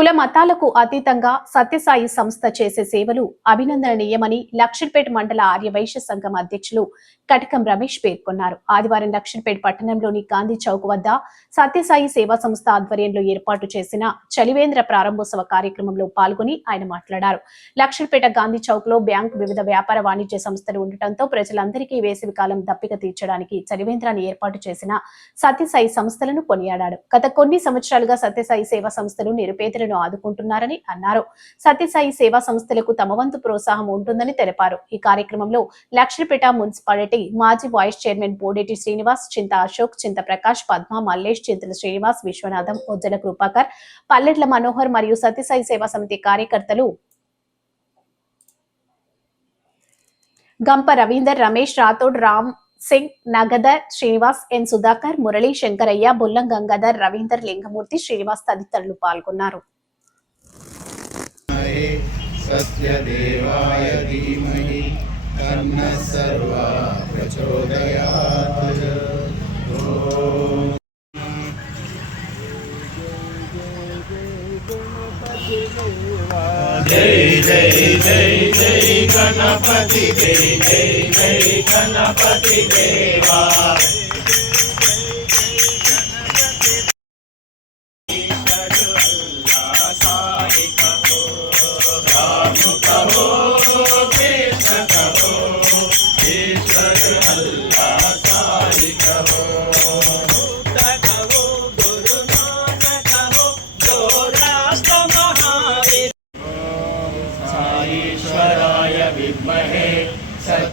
కుల మతాలకు అతీతంగా సత్యసాయి సంస్థ చేసే సేవలు అభినందనీయమని లక్షర్పేట మండల ఆర్యవైశ్య సంఘం అధ్యక్షులు కటకం రమేష్ పేర్కొన్నారు. ఆదివారం లక్షర్పేట పట్టణంలోని గాంధీ చౌక్ వద్ద సత్యసాయి సేవా సంస్థ ఆధ్వర్యంలో ఏర్పాటు చేసిన చలివేంద్ర ప్రారంభోత్సవ కార్యక్రమంలో పాల్గొని ఆయన మాట్లాడారు. లక్షర్పేట గాంధీ చౌక్లో బ్యాంకు వివిధ వ్యాపార వాణిజ్య సంస్థలు ఉండటంతో ప్రజలందరికీ వేసవి కాలం దప్పిక తీర్చడానికి చలివేంద్రాన్ని ఏర్పాటు చేసిన సత్యసాయి సంస్థలను కొనియాడాడు. గత కొన్ని సంవత్సరాలుగా సత్యసాయి సేవా సంస్థలు నిరుపేదలను ఆదుకుంటున్నారని అన్నారు. సత్యసాయి సేవా సంస్థలకు తమ వంతు ప్రోత్సాహం ఉంటుందని తెలిపారు. ఈ కార్యక్రమంలో లక్ష్మీపేట మున్సిపాలిటీ మాజీ వైస్ చైర్మన్ బోడేటి శ్రీనివాస్ చింత అశోక్ చింత ప్రకాష్ పద్మ మల్లేష్ చింతల శ్రీనివాస్ విశ్వనాథం ఉజ్జల కృపాకర్ పల్లెట్ల మనోహర్ మరియు సత్యసాయి సేవా సమితి కార్యకర్తలు గంప రవీందర్ రమేష్ రాథోడ్ రామ్ సింగ్ నగదర్ శ్రీనివాస్ ఎన్ సుధాకర్ మురళీ శంకరయ్య బుల్లం గంగాధర్ రవీందర్ లింగమూర్తి శ్రీనివాస్ తదితరులు పాల్గొన్నారు. सत्यदेवाय धीमहि तन्नः सर्वा प्रचोदयात्। जय जय जय जय गणपति जय जय जय गणपति देवा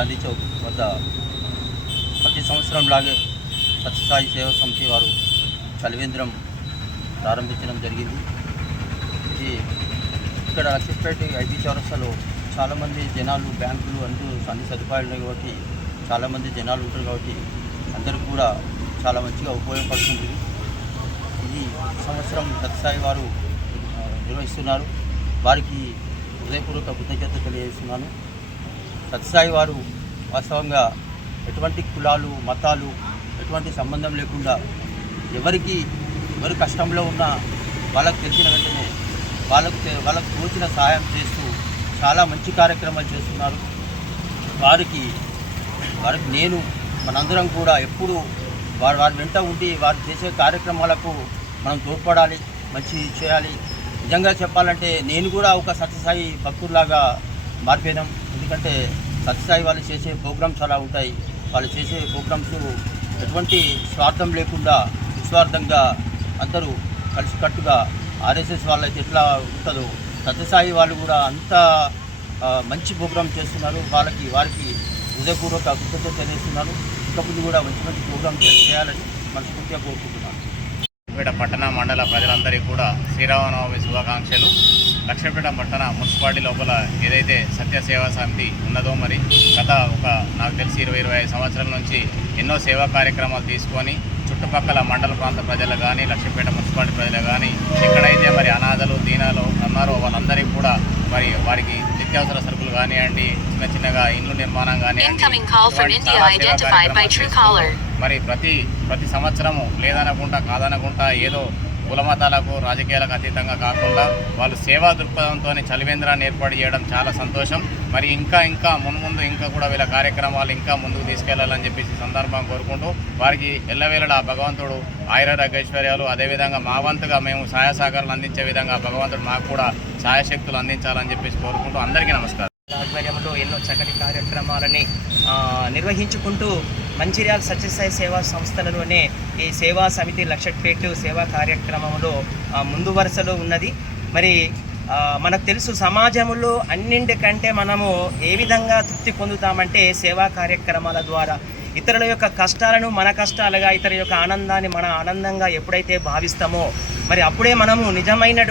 గాంధీ చౌక్ వద్ద ప్రతి సంవత్సరం లాగే సత్యసాయి సేవా సమితి వారు చలివేంద్రం ప్రారంభించడం జరిగింది. ఇది ఇక్కడ లక్ష్మీపేట ఐటీ చౌరస్తాలో చాలామంది జనాలు బ్యాంకులు అంటూ అన్ని సదుపాయాలు ఉన్నాయి కాబట్టి చాలామంది జనాలు ఉంటారు కాబట్టి అందరూ కూడా చాలా మంచిగా ఉపయోగపడుతుంది. ఇది సంవత్సరం సత్యసాయి వారు నిర్వహిస్తున్నారు. వారికి హృదయపూర్వక కృతజ్ఞత తెలియజేస్తున్నాను. సత్యసాయి వారు వాస్తవంగా ఎటువంటి కులాలు మతాలు ఎటువంటి సంబంధం లేకుండా ఎవరికి ఎవరి కష్టంలో ఉన్నా వాళ్ళకు తెలిసిన వెంటనే వాళ్ళకు వాళ్ళకు తోచిన సహాయం చేస్తూ చాలా మంచి కార్యక్రమాలు చేస్తున్నారు. వారికి వారికి నేను మనందరం కూడా ఎప్పుడు వారు వారి వెంట ఉండి వారు చేసే కార్యక్రమాలకు మనం తోడ్పడాలి మంచి చేయాలి. నిజంగా చెప్పాలంటే నేను కూడా ఒక సత్యసాయి భక్తుల్లాగా మారిపోయినాం ఎందుకంటే సత్యసాయి వాళ్ళు చేసే ప్రోగ్రామ్స్ అలా ఉంటాయి. వాళ్ళు చేసే ప్రోగ్రామ్స్ ఎటువంటి స్వార్థం లేకుండా నిస్వార్థంగా అందరూ కలిసికట్టుగా ఆర్ఎస్ఎస్ వాళ్ళకి ఎట్లా ఉంటుందో సత్యసాయి వాళ్ళు కూడా అంత మంచి ప్రోగ్రామ్ చేస్తున్నారు. వాళ్ళకి వారికి హృదయపూర్వక కృతజ్ఞత తెలియజేస్తున్నాను. ఇంకా ముందు కూడా మంచి మంచి ప్రోగ్రామ్ చేయాలని మనస్ఫూర్తిగా కోరుకుంటున్నాను. లక్ష్మీపేట పట్టణ మండల ప్రజలందరికీ కూడా శ్రీరామనవమి శుభాకాంక్షలు. లక్ష్మీపేట పట్టణ మున్సిపాలిటీ లోపల ఏదైతే సత్య సేవా సమితి ఉన్నదో మరి గత ఒక నాకు తెలిసి ఇరవై ఇరవై ఐదు సంవత్సరాల నుంచి ఎన్నో సేవా కార్యక్రమాలు తీసుకొని చుట్టుపక్కల మండల ప్రాంత ప్రజలు కానీ లక్ష్మీపేట మున్సిపాలిటీ ప్రజలు కానీ ఎక్కడైతే మరి అనాథలు దీనాలు ఉన్నారో వాళ్ళందరికీ కూడా మరి వారికి నిత్యావసర సరుకులు కానివ్వండి చిన్న చిన్నగా ఇల్లు నిర్మాణం కానివ్వండి మరి ప్రతి ప్రతి సంవత్సరము లేదనకుండా కాదనకుండా ఏదో కులమతాలకు రాజకీయాలకు అతీతంగా కాకుండా వాళ్ళు సేవా దృక్పథంతో చలివేంద్రాన్ని ఏర్పాటు చేయడం చాలా సంతోషం. మరి ఇంకా ఇంకా మున్ముందు ఇంకా కూడా వీళ్ళ కార్యక్రమాలు ఇంకా ముందుకు తీసుకెళ్ళాలని చెప్పేసి సందర్భం కోరుకుంటూ వారికి ఎల్లవేళలా భగవంతుడు ఆయుర ఐశ్వర్యాలు అదేవిధంగా మా వంతుగా మేము సహాయ సహకారాలు అందించే విధంగా భగవంతుడు మాకు కూడా ఛాయశక్తులు అందించాలని చెప్పేసి కోరుకుంటూ అందరికీ నమస్కారం. ఆధ్వర్యంలో ఎన్నో చక్కటి కార్యక్రమాలని నిర్వహించుకుంటూ మంచిర్యాల సత్యసాయి సేవా సంస్థలలోనే ఈ సేవా సమితి లక్షట్పేట సేవా కార్యక్రమంలో ముందు వరుసలో ఉన్నది. మరి మనకు తెలుసు సమాజంలో అన్నింటికంటే మనము ఏ విధంగా తృప్తి పొందుతామంటే సేవా కార్యక్రమాల ద్వారా. ఇతరుల యొక్క కష్టాలను మన కష్టాలుగా ఇతరుల యొక్క ఆనందాన్ని మన ఆనందంగా ఎప్పుడైతే భావిస్తామో మరి అప్పుడే మనము నిజమైనటువంటి